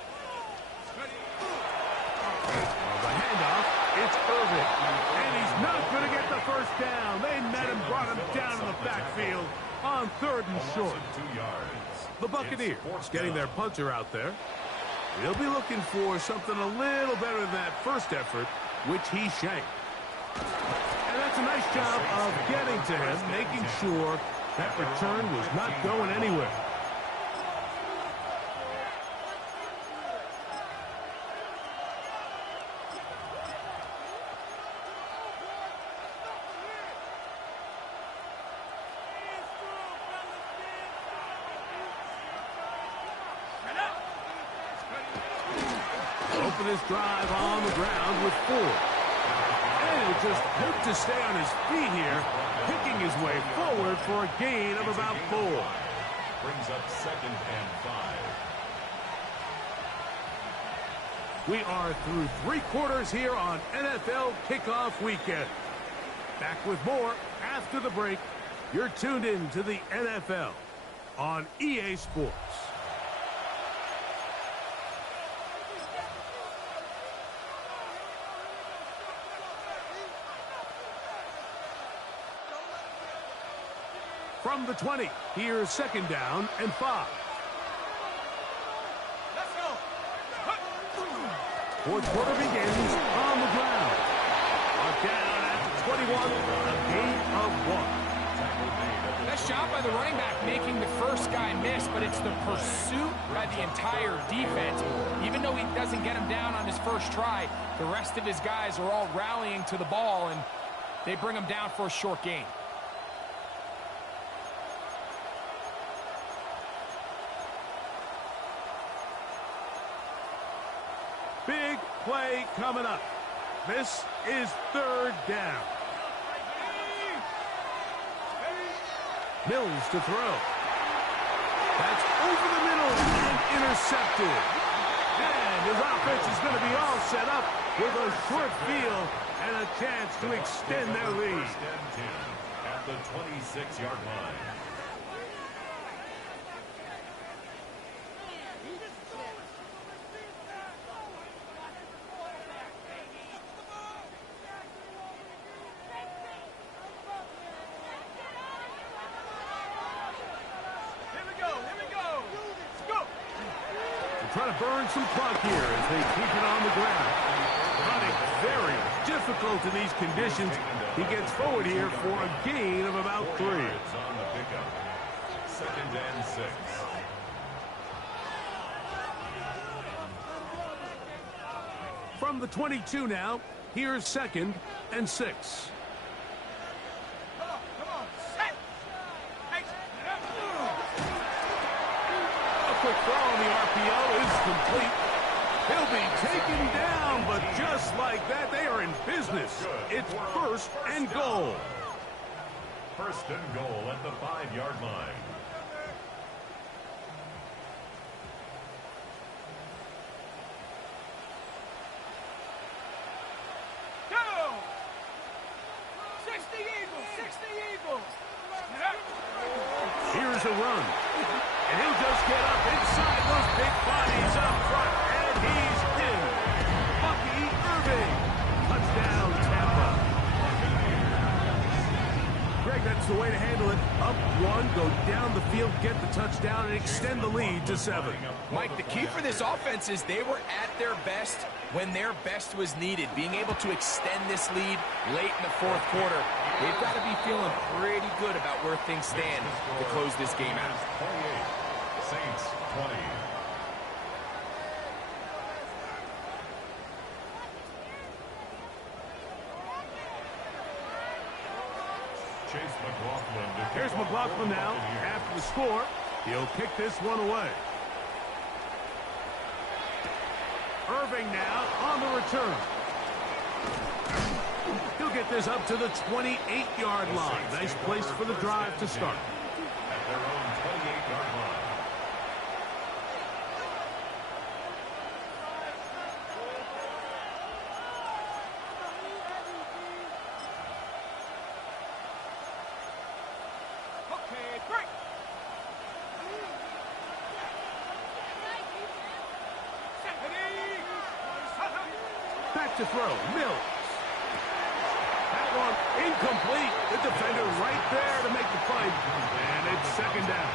The handoff, it's Irving. And he's not going to get the first down. They met him, brought him down in the backfield on 3rd and short. 2 yards. The Buccaneers getting their punter out there. They'll be looking for something a little better than that first effort, which he shanked. And that's a nice job of getting to him, making sure that return was not going anywhere. of this drive on the ground with 4. And he'll just hope to stay on his feet here, picking his way forward for a gain of about 4. Brings up 2nd and 5. We are through 3 quarters here on NFL Kickoff Weekend. Back with more after the break. You're tuned in to the NFL on EA Sports. From the 20, here's 2nd down and 5. Let's go. Fourth quarter begins on the ground. Brought down at the 21, a gain of 1. Nice job by the running back making the first guy miss, but it's the pursuit by the entire defense. Even though he doesn't get him down on his first try, the rest of his guys are all rallying to the ball, and they bring him down for a short gain. Big play coming up. This is 3rd down. Mills to throw. That's over the middle and intercepted. And his offense is going to be all set up with a short field and a chance to extend their lead. 1st and 10 at the 26-yard line. Trying to burn some clock here as they keep it on the ground. Running very difficult in these conditions. He gets forward here for a gain of about 3. On the pickup. 2nd and 6. From the 22 now, here's 2nd and 6. Quick throw on the RPO is complete. He'll be taken down, but just like that, they are in business. It's 1st and goal. 1st and goal at the 5-yard line. Go! 60 Eagles! 60 Eagles! Here's a run. And he'll just get up inside those big bodies up front. And he's in. Bucky Irving. Touchdown, Tampa. Greg, that's the way to handle it. Up 1, go down the field, get the touchdown, and extend the lead to 7. Mike, the key for this offense is they were at their best when their best was needed. Being able to extend this lead late in the 4th quarter, they've got to be feeling pretty good about where things stand to close this game out. 28. Saints 20. Chase McLaughlin. Here's McLaughlin now. After the score, he'll kick this one away. Irving now on the return. He'll get this up to the 28-yard line. Nice place for the drive to start. At their own 28-yard line. Okay, break! Back to throw. Mills. That one incomplete. The defender right there to make the fight. And it's 2nd down.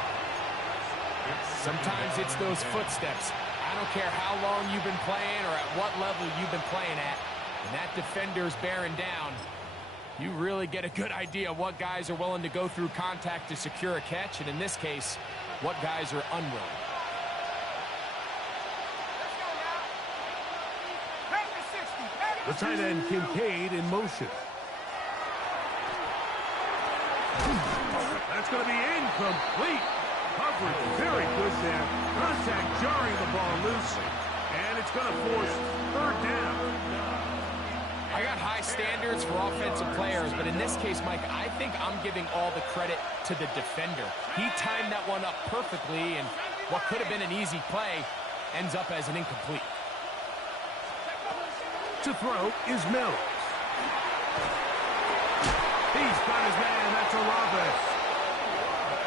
Sometimes it's those footsteps. I don't care how long you've been playing or at what level you've been playing at. When that defender's bearing down, you really get a good idea of what guys are willing to go through contact to secure a catch, and in this case, what guys are unwilling. The tight end Kincaid in motion. That's going to be incomplete. Coverage very good there. Contact jarring the ball loose. And it's going to force third down. I got high standards for offensive players, but in this case, Mike, I think I'm giving all the credit to the defender. He timed that one up perfectly, and what could have been an easy play ends up as an incomplete. To throw is Mills. He's got his man. That's Olave.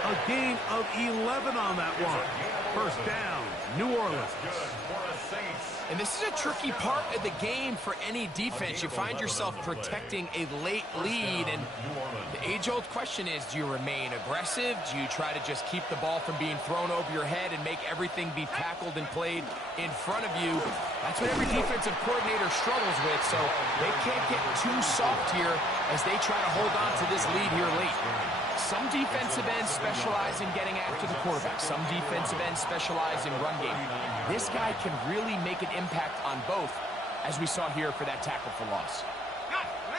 A gain of 11 on that one. First down, New Orleans. And this is a tricky part of the game for any defense. You find yourself protecting a late lead, and the age-old question is, do you remain aggressive? Do you try to just keep the ball from being thrown over your head and make everything be tackled and played in front of you? That's what every defensive coordinator struggles with, so they can't get too soft here as they try to hold on to this lead here late. Some defensive ends specialize in getting after the quarterback. Some defensive ends specialize in run game. This guy can really make an impact on both, as we saw here for that tackle for loss.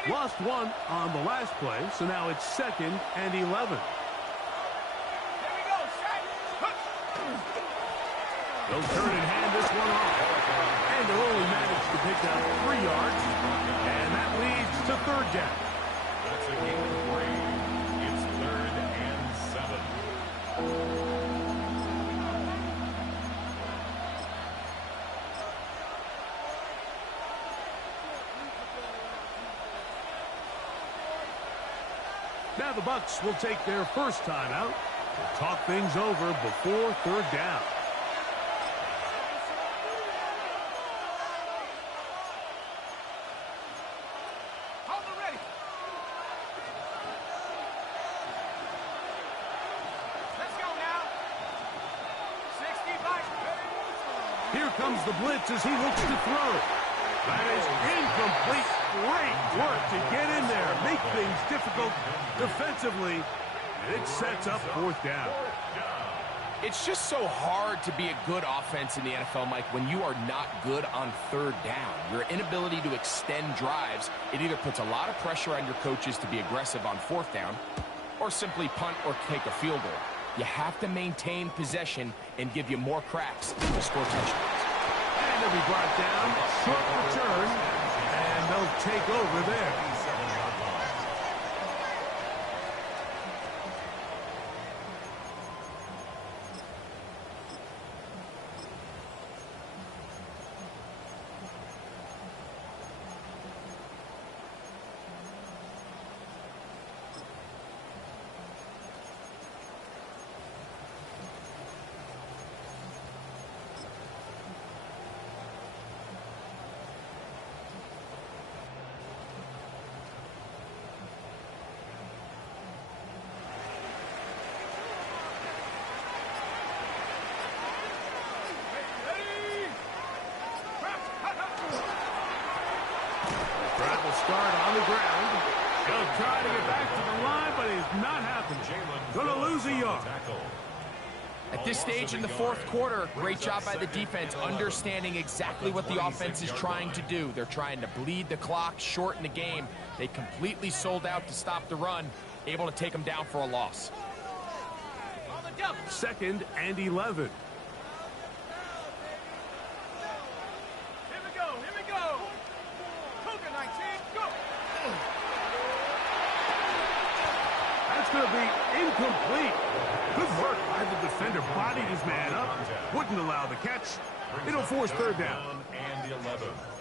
Lost one on the last play, so now it's 2nd and 11. They'll turn and hand this one off. And they'll only manage to pick up 3 yards. And that leads to third down. That's a gain of 3. It's 3rd and 7. Now the Bucs will take their first timeout to talk things over before third down. Hold it ready. Let's go now. 65. Here comes the blitz as he looks to throw. That is incomplete. Great work to get in there, make things difficult defensively, and it sets up fourth down. It's just so hard to be a good offense in the NFL, Mike, when you are not good on third down. Your inability to extend drives, it either puts a lot of pressure on your coaches to be aggressive on fourth down or simply punt or take a field goal. You have to maintain possession and give you more cracks to score touchdowns. And they'll be brought down, short return, and they'll take over there. Start on the ground. He'll try to get back to the line, but it's not happening. Gonna lose a yard. At this stage in the fourth quarter, great job by the defense, understanding exactly what the offense is trying to do. They're trying to bleed the clock, shorten the game. They completely sold out to stop the run, able to take them down for a loss. 2nd and 11. Going to be incomplete. Good work by the defender. Bodied his man up. Wouldn't allow the catch. It'll force third down.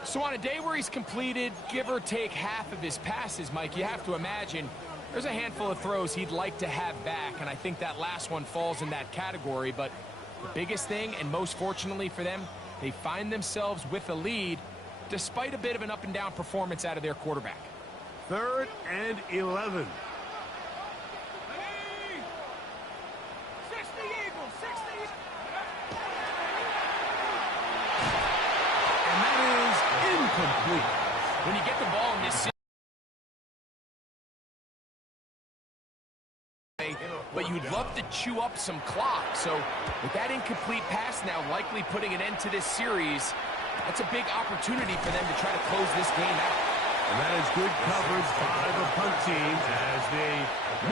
So on a day where he's completed, give or take half of his passes, Mike, you have to imagine there's a handful of throws he'd like to have back, and I think that last one falls in that category. But the biggest thing, and most fortunately for them, they find themselves with a lead despite a bit of an up-and-down performance out of their quarterback. 3rd and 11. Complete. When you get the ball in this situation, but you'd love to chew up some clock. So with that incomplete pass now likely putting an end to this series, that's a big opportunity for them to try to close this game out. And that is good coverage by the punt team as they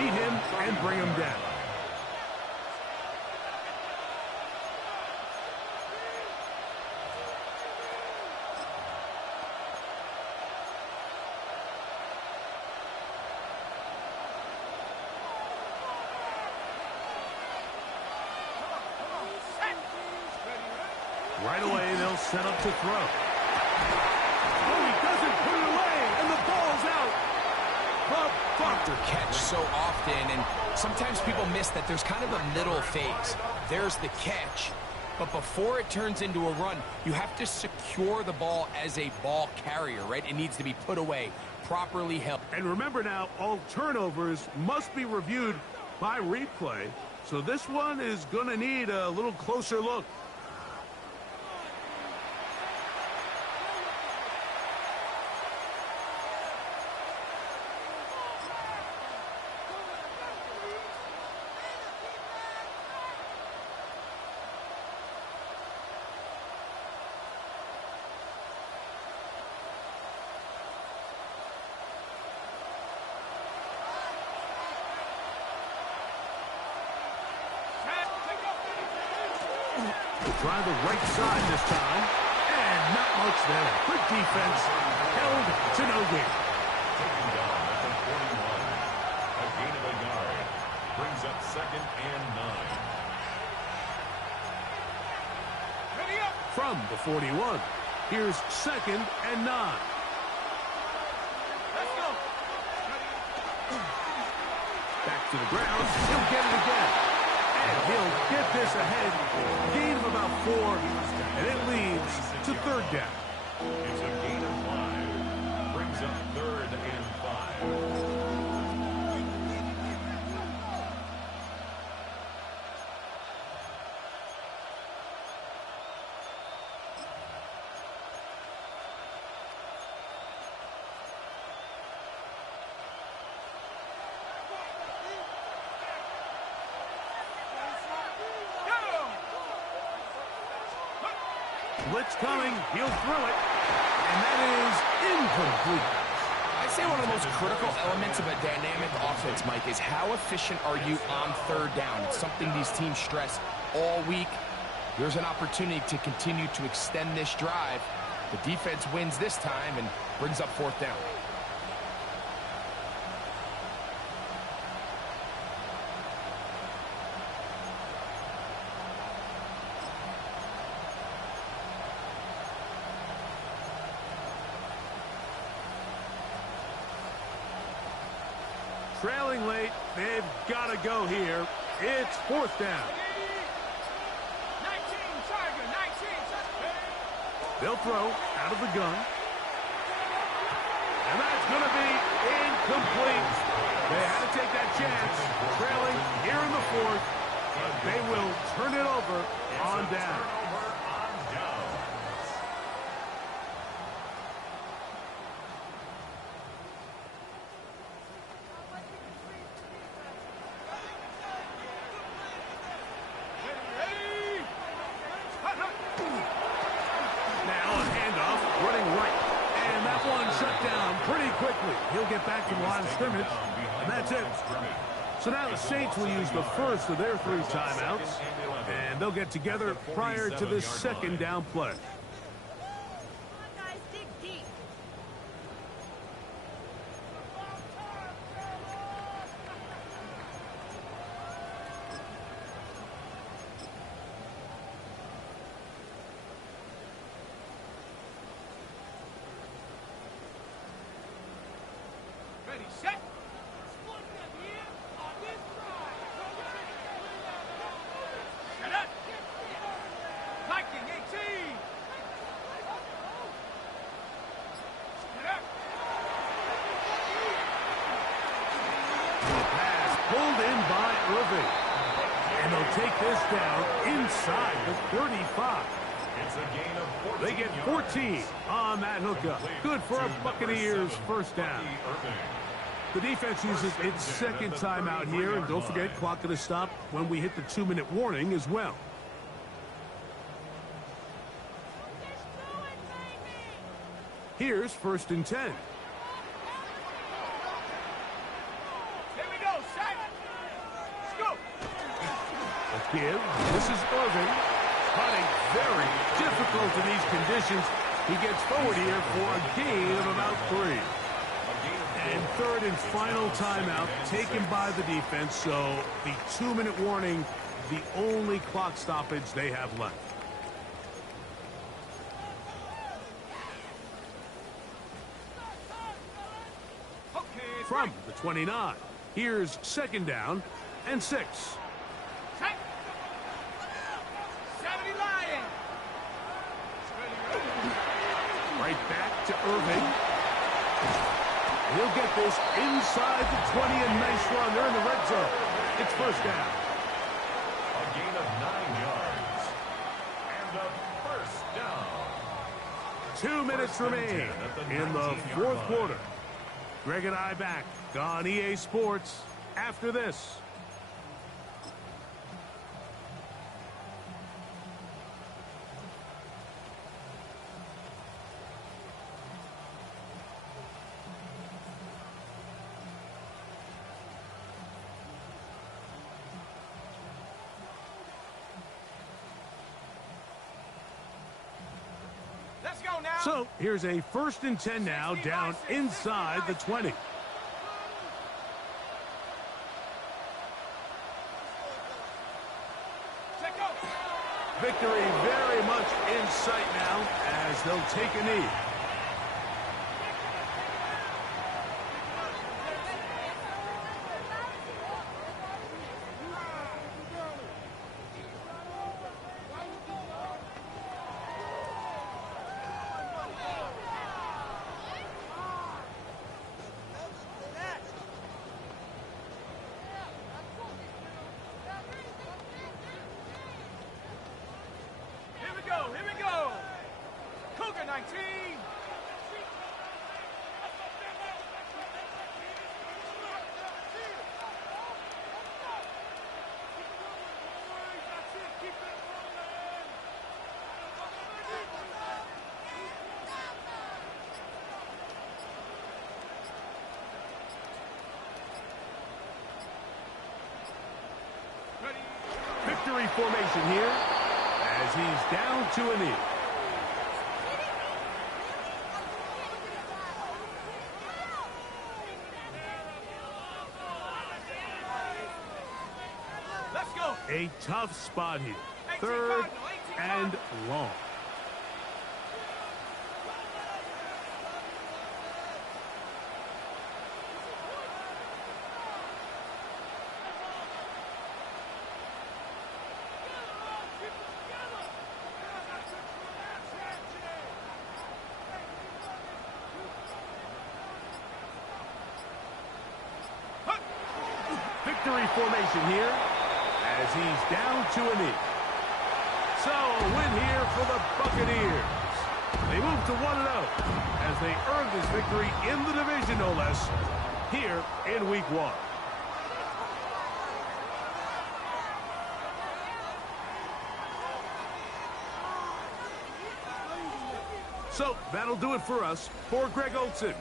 meet him and bring him down. Right away, they'll set up to throw. Oh, he doesn't put it away, and the ball's out. After catch so often, and sometimes people miss that there's kind of a middle phase. There's the catch, but before it turns into a run, you have to secure the ball as a ball carrier, right? It needs to be put away, properly held. And remember now, all turnovers must be reviewed by replay, so this one is going to need a little closer look. Try the right side this time, and not much there. Good defense, held to no gain. Taken down at the 41. A gain of a yard. Brings up 2nd and 9. Ready up. From the 41, here's 2nd and 9. Let's go. Back to the ground, he'll get it again. And he'll get this ahead. Gain of about 4, and it leads to 3rd down. It's a gain of 5. Brings up 3rd and 5. Blitz coming, he'll throw it, and that is incomplete. I'd say one of the most critical elements of a dynamic offense, Mike, is how efficient are you on 3rd down. It's something these teams stress all week. There's an opportunity to continue to extend this drive. The defense wins this time and brings up 4th down. Trailing late, they've got to go here. It's 4th down. 19, Tiger, 19. They'll throw out of the gun. And that's going to be incomplete. They had to take that chance. Trailing here in the 4th. But they will turn it over on down. He'll get back to the line of scrimmage, and that's it. So now the Saints will use the first of their 3 timeouts, and they'll get together prior to this 2nd down play. Ready, set. Set up. Viking 18. Set up. Pass pulled in by Irving. And they'll take this down inside the 35. It's a gain of 14. They get 14 on that hookup. Good for a Buccaneers 1st down. The defense uses its 2nd timeout here, and don't forget, clock going to stop when we hit the 2-minute warning as well. Here's 1st and 10. Here we go, set. Scoop. A give. This is Irving. Putting very difficult in these conditions. He gets forward here for a gain of about 3. And 3rd and final timeout taken by the defense, so the 2-minute warning, the only clock stoppage they have left. from the 29. Here's second down and 6. Set. 70 Lion. Right back to Irving. He'll get this inside the 20, a nice run. They're in the red zone. It's first down. A gain of 9 yards. And a first down. 2 minutes remain in the fourth quarter. Greg and I back on EA Sports after this. Let's go now. So here's a 1st and 10 now, down inside the 20. Victory very much in sight now as they'll take a knee. Here we go. Cougar 19. Victory formation here as he's down to a knee. Let's go. A tough spot here. 3rd and long. Victory formation here as he's down to a knee. So a win here for the Buccaneers. They move to 1-0 as they earn this victory in the division, no less, here in Week 1. So that'll do it for us. For Greg Olson